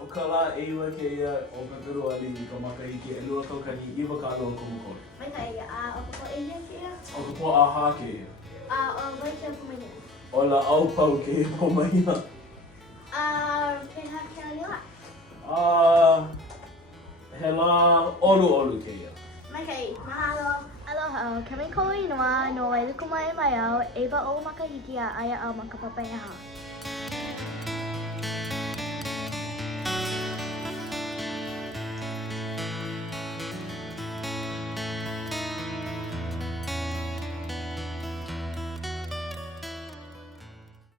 O kala ewa keia o Pepeluali I ka makahiki e lua kaukani I wakalo o kumu kole. Mai ka ia o ka po eia keia. O ka po aha keia. O mai ke po mahina. O la au pau keia po mahina. Peha ke ani la. He la olu keia. Mai ka ia, mahalo. Aloha, kami ko inoa no e luku mai mai au, eba o makahiki a aia au makapapaeha.